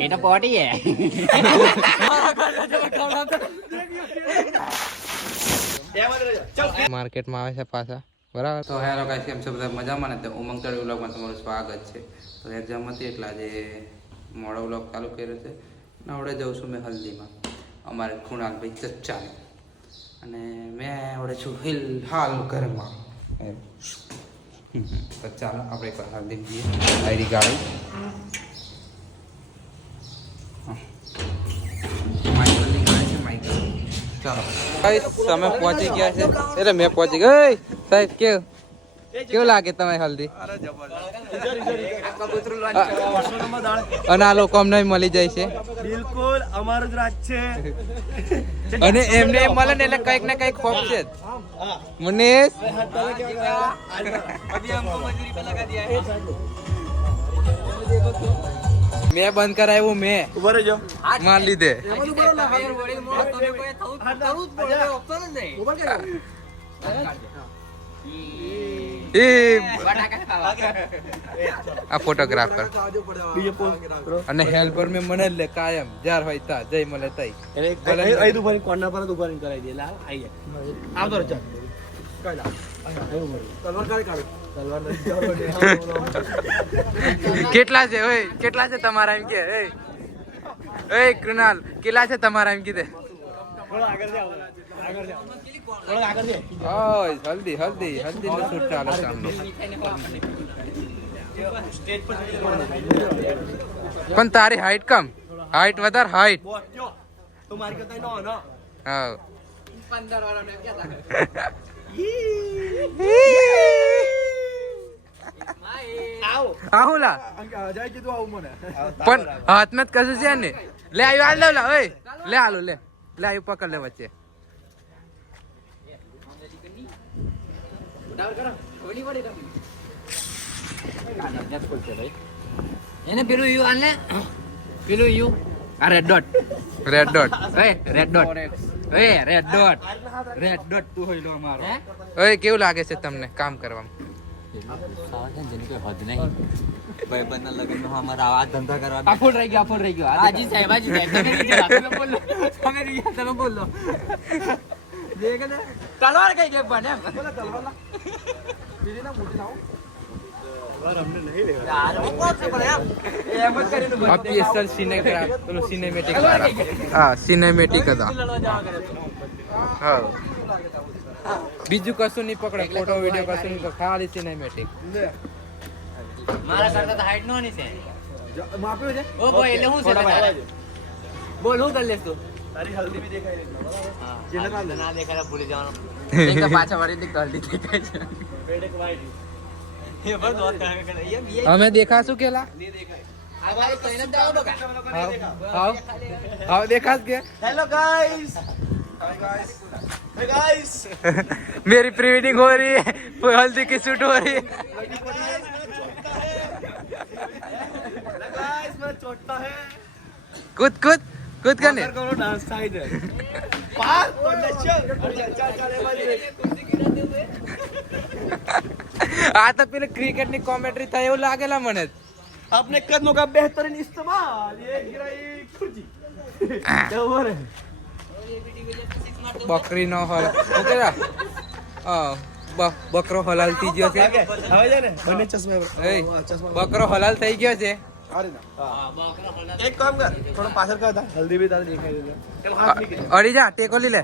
ये तो पॉटी है માર્કેટમાં આવે છે પાછા બરાબર. તો હેલો ગાઈસ, કેમ છો બધા મજામાં ને? તો ઉમંગ તળી વ્લોગમાં તમારું સ્વાગત છે. તો એક્ઝામ હતી એટલે આજે મોડો વ્લોગ ચાલુ કર્યો છે ને હવે જાઉં છું મેં હલ્દીમાં અમારે કુણાલભાઈ ચચ્ચાને, અને મેં હવે છું હાલ ઘરમાં. તો ચાલો આપણે એકવાર હલ્દી જઈએ. આયરી ગાડી માઇકલની ગાડી છે, માઇકલ. ચાલો તમે પહોંચી ગયા છે એટલે મેં પહોંચી ગયો. સાહેબ કેવું લાગે તમે હલ્દી? અને આ લોકો અમને મળી જાય છે બિલકુલ અમારો જ રાજ છે. અને એમને એમ મળે ને એટલે કઈક ને કઈક ખોફ છે. મનીષ મેં બંધ કરાવ્યું, મેં ઉભા રહેજો. માર લીધે. આ ફોટોગ્રાફર અને હેલ્પર મેં મને લે કાયમ જાર હોય તા જય મળે તઈ કોર્નર પર ઉભા રહીને કરાવી દે. લાલ આઈ ગયા. આવતો રહે. કેટલા છે ઓય? કેટલા છે તમારા એમ કે? એ કૃણાલ કેટલા છે તમારા એમ કીધે? ઓય હલ્દી હલ્દી હલ્દી નું શૂટ ચાલે સામે. પણ તારી હાઈટ કમ, હાઈટ વધાર, હાઈટ. તો મારી કરતા નો નો. હા 15 વાળા ને क्या था આહુલા પણ હાથમાં જ કશું છે ને. લે આવ્યો, હાલ લે ઓય લે હાલો લે લે આવ્યો, પકડ લે વચ્ચે. એને પેલું યુ આલ ને, પેલું યુ આ રેડ ડોટ, રેડ ડોટ. એ રેડ ડોટ, એ રેડ ડોટ, રેડ ડોટ તું હોય લો મારો. ઓય કેવું લાગે છે તમને કામ કરવામાં? જેની કોઈ હદ નહીં. ભાઈબંધના લગ્નમાં અમારા આવા ધંધા કરવા આફોડ રહી ગયો. હાજી સાહેબ તમે બોલો, તમે બોલો. દેખ ને તલવાર કઈ ગઈ પણ એમ બોલા તલવાર લા બીજી ના મોટી લાવો. સ્પેશિયલ સિનેગ્રાફ પેલું સિનેમેટિક વાળા. હા સિનેમેટિક હતા. હા બીજું કશું નહીં પકડે, ફોટો વિડીયો કશું નહીં, ખાલી સિનેમેટિક. મારા કરતા તો હાઈટ નો ની છે. માપ્યો છે. ઓ ભાઈ એટલે હું છે તારે? બોલ હું કરી લેસ તું? તારી હલ્દી બી દેખાય રહી. હા ના દેખાય ભૂલી જવાનું. એક તો પાછા વળી દીક હલ્દી દેખાય છે. પેડક વાઈટ. એ બસ વાત કરે એ અમે દેખાશું કેલા? નહીં દેખાય. આ ભાઈ કઈને દાવ બકા. આવ દેખાશ કે? Hello guys. Hi guys. Hey guys. मेरी प्री वेडिंग हो रही है, हल्दी की शूट हो रही है. गाइस मैं छोटा है. कूद कूद कूद करने. मगर करो डांस साइड है. पार तो चल. चल चल ए बाजू. આ તો પેલી ક્રિકેટ ની કોમેન્ટ્રી થાય એવું લાગેલા મને. अपने कदमों का बेहतरीन इस्तेमाल. ये गिराई खुर्ची. क्या है? બકરી નો હલ ઓકેરા. બકરો હલાલ થઈ ગયો છે. હવે છે ને બંને ચશ્મા. એ બકરો હલાલ થઈ ગયો છે. અરે ના. એક કામ કર, થોડો પાછળ કર દા. હલ્દી બી તારે દેખાય છે. ચલ હાથ નીકળ. અડી જા, ટેકો લી લે,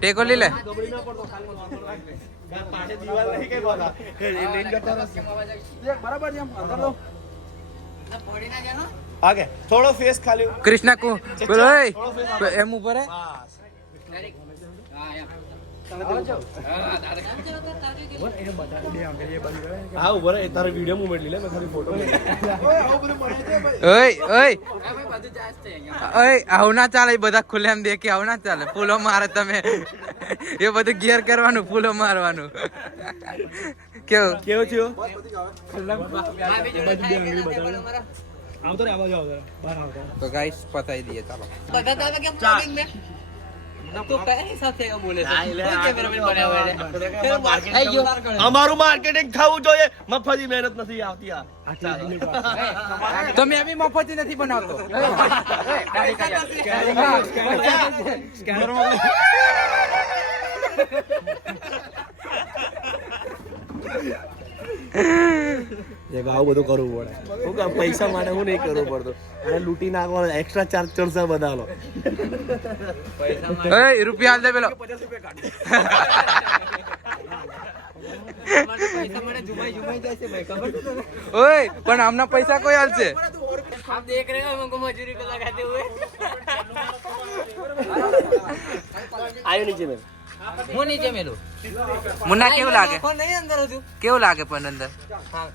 ટેકો લી લે. ગબડી ના પડતો ખાલી માથું રાખ દે. પાછે દીવાલ નહીં કઈ બોલા. એ લેન જતો રસ. બરાબર છે અંદર લો. ના પડી ના જાનો. આગે થોડો ફેસ ખાલી. કૃષ્ણા કો બોલો એમ ઉપર હે. હા ઉભો રહે, તારો વિડિયો મુમેન્ટ લે, મેં ખાલી ફોટો લે. ઓય ઓય ઓય આવું ના ચાલે. બધા ખુલ્લેમ દેખે આવું ના ચાલે. ફૂલો મારે તમે એ બધું ગેર કરવાનું, ફૂલો મારવાનું. કેવું કેવો થયો? આવતો રે આવાજ આવતો બહાર આવતો. તો ગાઈસ પતાઈ દઈએ ચાલો. બધા દાદા કેમ બ્લોગિંગ મે तो કયા હિસાબથી એવો બોલે છે? હા, એટલે કોઈ આ cameraman બન્યા હોય છે? માર્કેટિંગ આઈ ગયો. અમારું માર્કેટિંગ થવું જોઈએ, મફતી મહેનત નથી આવતી આ. તો મેં બી મફતી નથી બનાવતો. આવું બધું કરવું પડે. હું કામ પૈસા માટે હું નહીં કરવું પડતું. અને લૂંટી નાખવાનો એક્સ્ટ્રા ચાર્જ ચડશે બધાનો. રૂપિયા હાલ દે પેલો. પૈસા મને જુમાઈ જાય છે ભાઈ, ખબર છે તને? ઓય પણ આમના પૈસા કોઈ હાલશે? आप देख रहे हो हमको मजूरी पे लगाते हुए। આયો નીચે મેં. હું નીચે મેલું. મુન્ના કેવું લાગે? કોણ નહીં અંદર હતું? કેવું લાગે પણ અંદર? હા,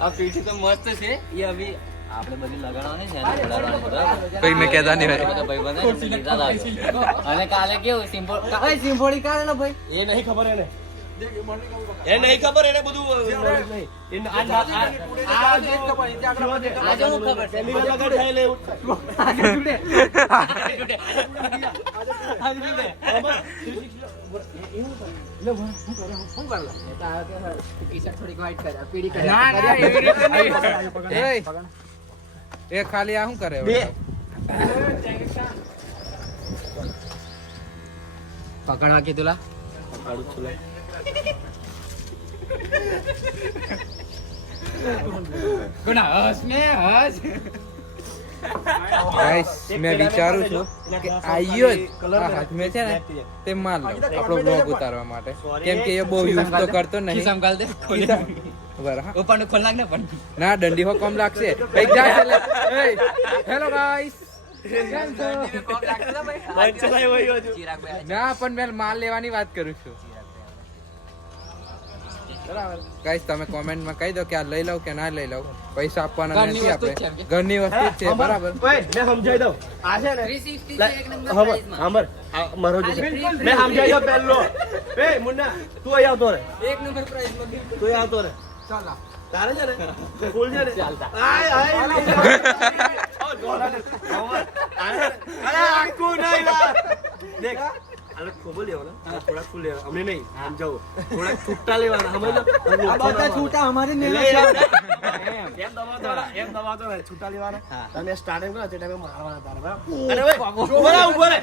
આ પીઠી તો મસ્ત છે. એ અભી આપણે બધી લગાડવાની છે ને, ઉડાડવાની, બરાબર? કઈ મેં કહેતા નહીં બધા ભાઈબંધ છે ને, લીધા લાવ્યો. અને કાલે કેવું સિમ્ફોડી કાઢે ને ભાઈ. એ નહીં ખબર એને. એ નહીં ખબર એને બધું આજે હું ખબર છે. એ ખાલી આ શું કરે? પકડવા કે તુલા ગાઈસ મેં વિચારું છું કે આયો જ આ હાથમે છે ને તે માર લો આપણો બ્લોગ ઉતારવા માટે, કેમ કે એ બહુ યુઝ તો કરતો નહીં. સંભાળ દે. બરાબર હા. ઉપર ખોલ નાખ ને પણ. ના દંડી હો કમ લાગશે. Hello guys. ના પણ મેં માલ લેવાની વાત કરું છું. ગાઈસ તમે કોમેન્ટમાં કહી દો કે આ લઈ લઉં કે ના લઈ લઉં. પૈસા આપવાના નથી આપણે. ઘરની વસ્તુ જ છે, બરાબર? મેં સમજાઈ દઉં. આ છે ને 360 છે એક નંબર પ્રાઇસમાં. હાંભળ, આ મારો જે છે. મેં સમજાઈ દઉં પહેલો. એ મુન્ના તું અહીં આવતો રે. એક નંબર પ્રાઇસમાં gift. તું અહીં આવતો રે. ચાલ તારે છે ને ફૂલ છે ને આય આય અરે આખું નહીં લા. દેખ અરે ખોબો લેવાના, થોડા ફૂલ લેવાના. અમને નહીં સમજાવો, થોડા છૂટા લેવાના. સમજો આ બધા છૂટા અમારે નહીં લેવાના. એમ દબાતો રહે છૂટા લેવાના. તમે સ્ટાર્ટિંગ કરો તે ટાઈમે મારવાના તારે, બરાબર? અને ઓય બોલા ઉભો રે.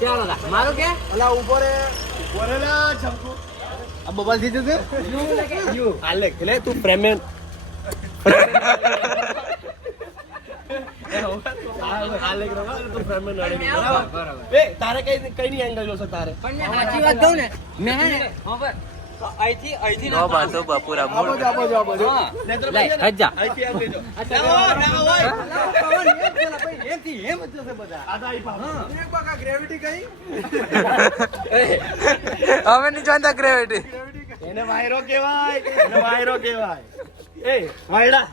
ચાલો લા મારો કે અલા ઉભો રે લા ચમકુ. આ મોબાઈલ થી જશે યુ હાલે એટલે તું પ્રેમેન તારે કઈ ની એંગલ જોશે તારે? પણ મેં સાચી વાત કહું ને, મેં હે ને ખબર અહીંથી ના બાતો બપોરા મૂળ. હવે નહીં જાણતા ગ્રેવિટી. એને વાયરો કેવાય, એને વાયરો કેવાય. એ વાયડા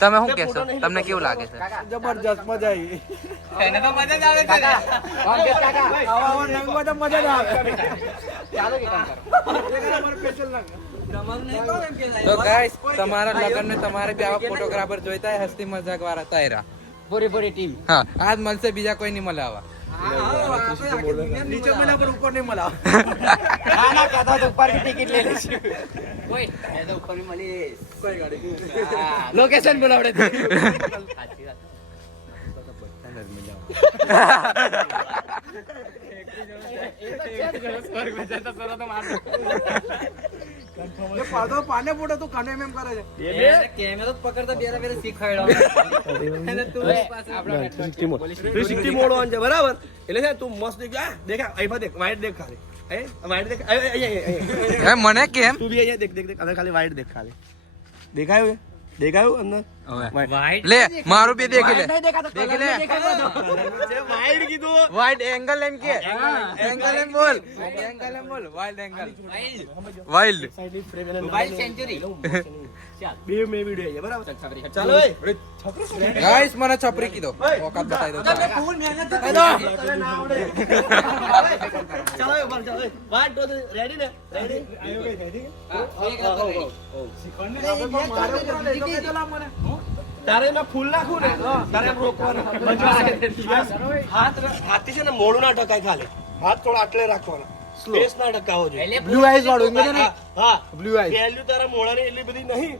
તમે શું કહેશો? તમને કેવું લાગે છે? જબરજસ્ત મજા આવી. એને તો મજા જ આવે છે ને. તો ગાઈસ તમારા લગ્ન ને તમારે બી આવા ફોટોગ્રાફર જોઈતા હોય હસ્તી મજાક વાળા તાયરા. પૂરી ટીમ. હા આજ મળશે, બીજા કોઈ નહીં મળે આવા. નીચે મળ્યા પર ઉપર નહીં મળ્યા. ના કહેતા તો ઉપર ની ટિકિટ લઈ લેશું. ઓય એ તો ઉપર ની મળી. કોઈ ગાડી લોકેશન બોલાવડે છે. સાચી વાત. પાને ફોટો તું કાને એમ કરે છે. કેમેરો પકડતા બેરા બેરા શીખવાડ્યો. અને તું આપણા 360 મોડ ઓન છે, બરાબર? એટલે છે તું મસ્ત દેખ. આ દેખા અહીં દેખ, વાઈટ દેખ ખાલી. એ વાઈટ દેખ અહીંયા. મને કેમ? તું બી અહીંયા દેખ દેખ દેખ. અંદર ખાલી વાઈટ દેખ ખાલી. દેખાયું? દેખાયું અંદર? વાઈટ લે મારું બી દેખી લે. દેખી લે. વાઈટ કીધું. વાઇડ એંગલ એમ કે એંગલ એમ બોલ. એંગલ એમ બોલ. Wild angle. Wild. Mobile century. બે મે વિડિયો છે બરાબર ચાલો એ ગાઈસ મને છપરી કીધો ઓકાત બતાવી દો તમે ફૂલ મહેનત ચાલો એ ઉપર ચાલો 1 2 3 રેડી ને રેડી આયો કઈ રેડી તારે એમાં ફૂલ નાખું ને તારે એમ રોકવાનું હાથથી છે ને મોડું ના ટકાય ખાલી હાથ થોડા આટલે રાખવાના સ્પેસ ના ટકાવો જોઈએ બ્લુ આઈઝ વાળું એમ ને હા બ્લુ આઈઝ વેલ્યુ તારા મોઢાની એટલી બધી નહીં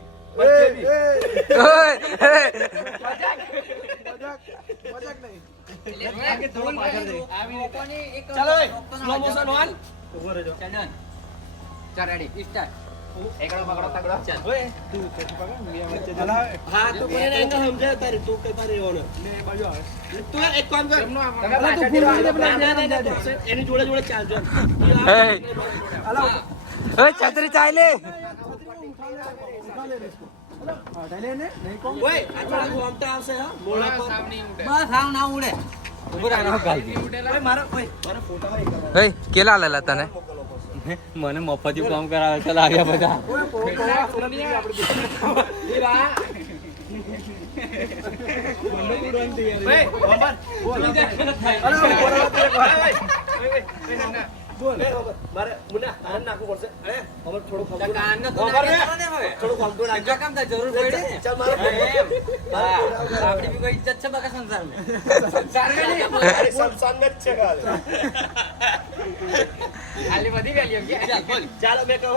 ચાલો સ્લો મોશન 1 ઉભો રહેજો ચાલ રેડી સ્ટાર્ટ એકડો પકડો તગડો ચાલ ઓય તું કેથી પકડ મે વચ્ચે જલા હા તો કોઈને એંગલ સમજે તારી તું કે તારી એવાનો મે બાજુ આવે તું એક કામ કર તમે પાછળ એની જોડે જોડે ચાલજો ઓય છત્રી ચાલે ઓય આ થોડા ગોમતા આવશે હા મોળા પર બસ હાવ ના ઉડે ઉભો રાખ ગાલ ઓય મારો ફોટો માં એક હે કેલા લેલા તને મને મફતી કામ કરાવે છે લાગ્યા બધા મારે મુન્ના કાન નાખવું પડશે હવે થોડું ખબર કાન ને થોડું ખબર રાખજો કામ તો જરૂર પડી ચાલ મારે આપણી બી કોઈ ઇજ્જત છે બકા સંસારમાં સંસાર में नहीं સંસાર જ છે ગાલ ખાલી બધી વેલ્યુ કે બોલ ચાલો મેં કહો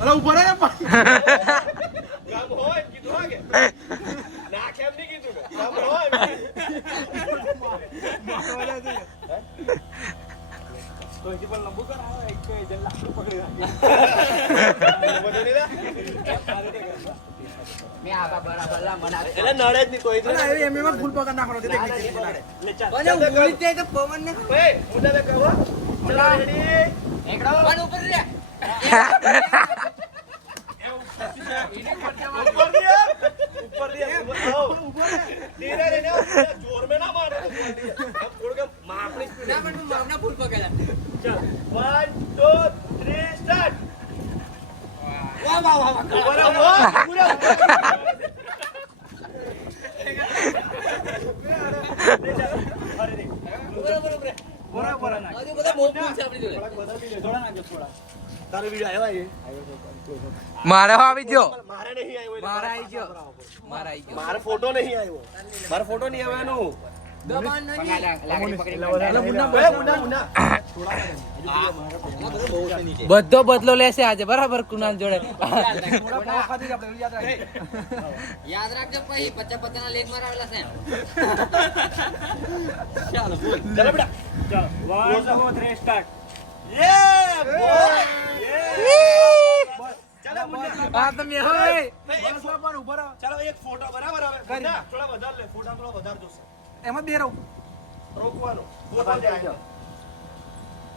અરે ઉપર આય કામ હોય કીધું હોય કે ના કેમ નહીં કીધું કામ હોય તો હજી પણ લંબુ કરાવો એક જણ લાકડું પકડી મે આબા બરાબર લા મના એટલે નડે જ નહીં કોઈ એમ એમાં ફૂલ પકડ નાખવાનો તે દેખ લે ચાલ બને ઉડી જાય તો પવન ને ઓય મુન્ના મેં કહો ચલો રેડી એકડો પવન ઉપર લે ऊपर दिया धीरे धीरे जोर में ना मारो थोड़ा के मारने स्पीड ના પણ તું મામના ફૂલ પકડ્યા चल 1 2 3 स्टार्ट વાહ વાહ વાહ पूरा पूरा બરાબર હજુ બધા મોં ફૂલ છે આપણી જોડે थोड़ा ना थोड़ा तारे वीडियो आया है મારે આવી ગયો मारे नहीं आयो મારા આવી ગયો મારા આવી ગયો मारे फोटो नहीं आयो मारे फोटो नहीं आयो नु દબાણ નહીં લાગણી પકડી मुन्ना मुन्ना मुन्ना બધો બદલો લેશે આજે બરાબર કુનાલ જોડે યાદ રાખજો પછી 50 ના લેગ મારાવેલા છે ચાલો બોલ चलो बेटा चल 1 2 3 स्टार्ट ये बोल ये चलो मुन्ना આ તમે હોય एक फोटो ऊपर चलो एक फोटो बराबर હવે થોડા વધાર લે ફોટા થોડા વધાર જોશે એમાં બે રહો રોકવાનો ફોટો જાય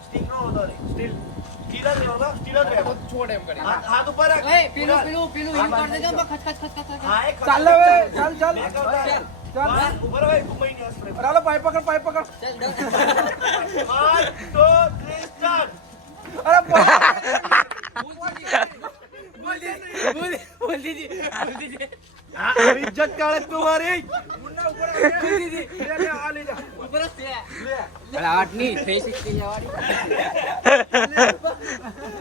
સ્ટીલ નો વધારે સ્ટીલ સ્ટીલ જ રહેવાનો સ્ટીલ જ રહેવાનો છોડ એમ કરી હાથ ઉપર રાખ એ પેલું હિલ કર દેજો ખચ ખચ ખચ ખચ હા એક ચાલ હવે ચાલ ચાલ ચાલ ઉપર હવે ઘુમાઈ ને સ્પ્રે રાલો પાઇપ પકડ ચાલ 1 2 3 સ્ટાર્ટ અરે બોલ દીજી આ ઇજ્જત કાઢે તમારી મુન્ના ઉપર લે આ લે જા ઉપર છે અલા આટની 360 લેવાડી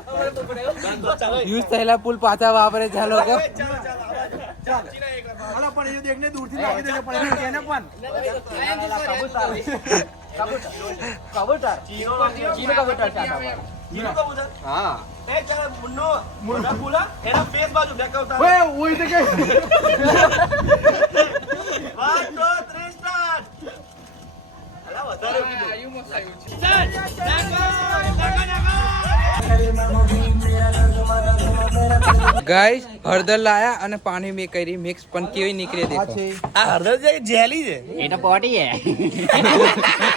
હવે તો પડ્યો ચાલો યુઝ થયેલા પુલ પાછા વાપરે છે લોકો ચાલો ચાલ ચીના એક અરે પણ એ દેખને દૂરથી લાગી દેજો પણ એને પણ કબૂતર ચીનો કબૂતર ચીનો કબૂતર હા એ ચાલ મુન્નો મુન્ના બોલા એના ફેસ બાજુ દેખાવતા ઓય ઓય તે કે 1 2 3 સ્ટાર્ટ અલા વધારે ગાઈસ હળદર લાયા અને પાણી મે કરી મિક્સ પણ કેવી નીકળે દેખો આ હળદર જે જેલી છે એ તો પોટી હે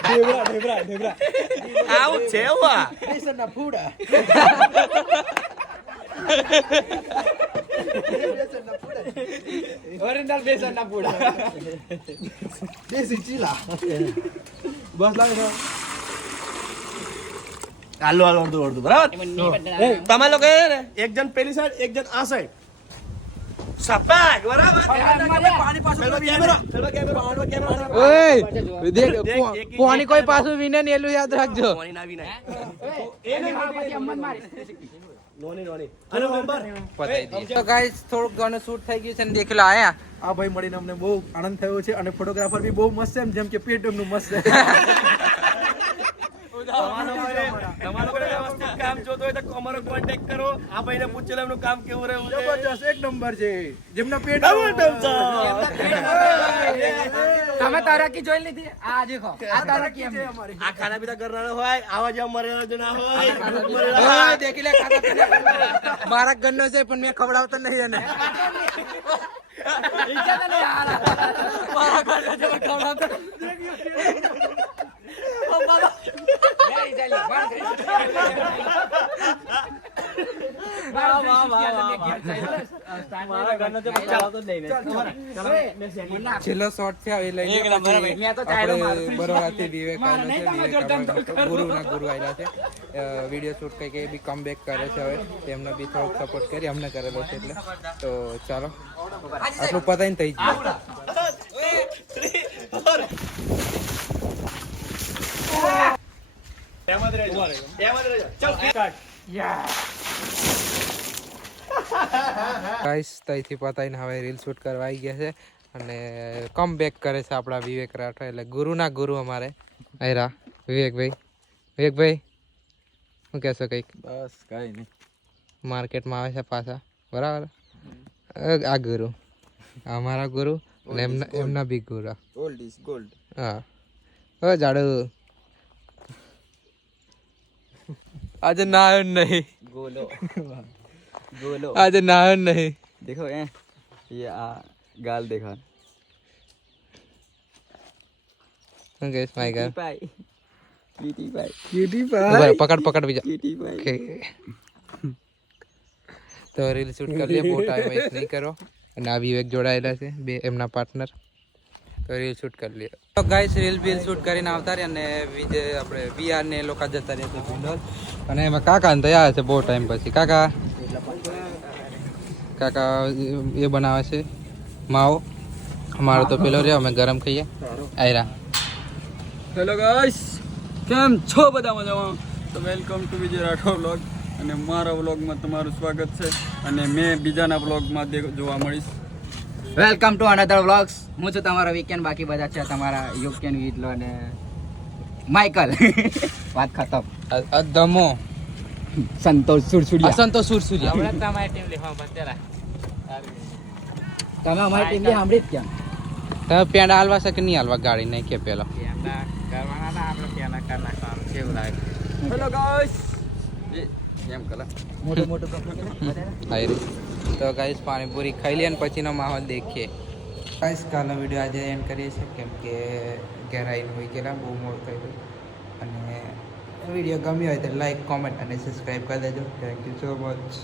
ઢેબરા આવું છે વા બેસન ના ફૂડા ઓરિજિનલ બેસન ના પૂડા દેશી ચીલા બસ લાગે છે આલો આલો અડધું અડધું બરાબર તમે લોકો ને એક જણ પેલી સાઈડ એક જણ આ સાઈડ સપાટ બરાબર પાણી પાછું કેમેરો કેમેરો ઓય દેખ દેખ, પાણી કોઈ પાછું વિને ને એલું યાદ રાખજો પાણી ના વિનાય નોની અને મેમ્બર પતાઈ દઈએ તો ગાઈસ થોડુંક ઘણું શૂટ થઈ ગયું છે ને દેખલો આયા આ ભાઈ મળીને અમને બહુ આનંદ થયો છે અને ફોટોગ્રાફર બી બહુ મસ્ત છે જેમ કે પેટનું મસ્ત છે તમારો કોઈ વ્યવસ્થિત કામ જોતો હોય તો અમારો કોન્ટેક્ટ કરો આ ભાઈને પૂછેલો એમનું કામ કેવું રહ્યું છે જબરજસ્ત એક નંબર છે જેમના પેટ તમે તારાકી જોઈ લીધી આ દેખો આ તારાકી એમ આ ખાના પીતા કરનારો હોય આવા જેવા મરેલા ના હોય ઓય દેખી લે ખાતા પીતા મારા ઘરનો છે પણ મેં ખવડાવતો નહીં એને ઈચ્છા નહીં યાર મારા ઘરનો છે પણ ખવડાવતો ઓ બાબા લે ઈજાલી મારા ઘરનો છે પણ ખવડાવતો નહીં ને છેલ્લો શોટ છે હવે લઈ એક નંબર ભાઈ. અહીંયા તો ચાયલો મારો. બરોડાથી વિવેક માર આવેલો નહીં છે તમે વિવેક જોતા તો આપણે ગુરુના ગુરુ આવ્યા છે વિડીયો શૂટ કઈ કઈ બી કમબેક કરે છે હવે તેમને બી થોડોક સપોર્ટ કરી અમને કરેલો છે એટલે તો ચાલો આટલું પતાઈને થઈ ગયું એમ જ રહેજો ચાલ સ્ટાર્ટ ગાઈસ તઈથી પતાઈને હવે રીલ શૂટ કરવા આવી ગયા છે અને કમબેક કરે છે આપણા વિવેક રાઠોડ એટલે ગુરુના ગુરુ અમારે આયરા વિવેકભાઈ શું કહેશો કંઈક બસ કઈ નહીં માર્કેટમાં આવે છે પાછા બરાબર આ ગુરુ અમારા ગુરુ અને એમના બી ગુરુ ગોલ્ડ ઇઝ ગોલ્ડ હા ઓ જાડુ આજે નાયો નહીં गोलो गोलो આજે નાયો નહીં देखो ये आ गाल देखा શું કહીશ માય ગાર भाई कीटी भाई પકડ બીજા कीटी भाई ઓકે તો રીલ શૂટ કરી લે બહુ ટાઈમ વેસ્ટ નહીં કરો અને આ વિવેક જોડાયેલા છે બે એમના પાર્ટનર તો રીલ શૂટ કરી લે તો ગાઈસ રીલ શૂટ કરીને આવતા રહ્યા અને વિજય આપણે વીઆર ને એ લોકો જતા રહ્યા છે ભીંડોલ અને એમાં કાકા ને તૈયાર છે બહુ ટાઈમ પછી કાકા એ બનાવે છે માવો અમારો તો પેલો રહ્યો અમે ગરમ ખાઈએ આયરા હેલો ગાઈસ કેમ છો બધા મજામાં તો welcome to Vijay Rathod vlog અને મારા વ્લોગમાં તમારું સ્વાગત છે અને મેં બીજાના વ્લોગમાં જોવા મળીશ વેલકમ ટુ અનધર વ્લોગ્સ હું છું તમારો વીકેન્ડ બાકી બધા છે તમારા યુકેન વિડલો અને માઇકલ વાત ખતમ દમો સંતોષ સુરસુડિયા અસંતો સુરસુરિયા તમે અમારી ટીમ સાંભળી જ ક્યાં તમે પેંડા હાલવા છે કે નહીં હાલવા ગાડી નહીં કે પેલો હેલો ગાઈસ એમ કલા મોટું આયરી તો ગાઈસ પાણીપુરી ખાઈ લઈએ અને પછીનો માહોલ દેખીએ ગાઈસ કાલનો વિડીયો આજે એન્ડ કરીએ છીએ કેમ કે ઘેર આવીને હોઈ ગયેલા બહુ મોડું થઈ ગયું અને વિડીયો ગમ્યો હોય તો લાઈક કોમેન્ટ અને સબસ્ક્રાઈબ કરી દેજો થેન્ક યુ સો મચ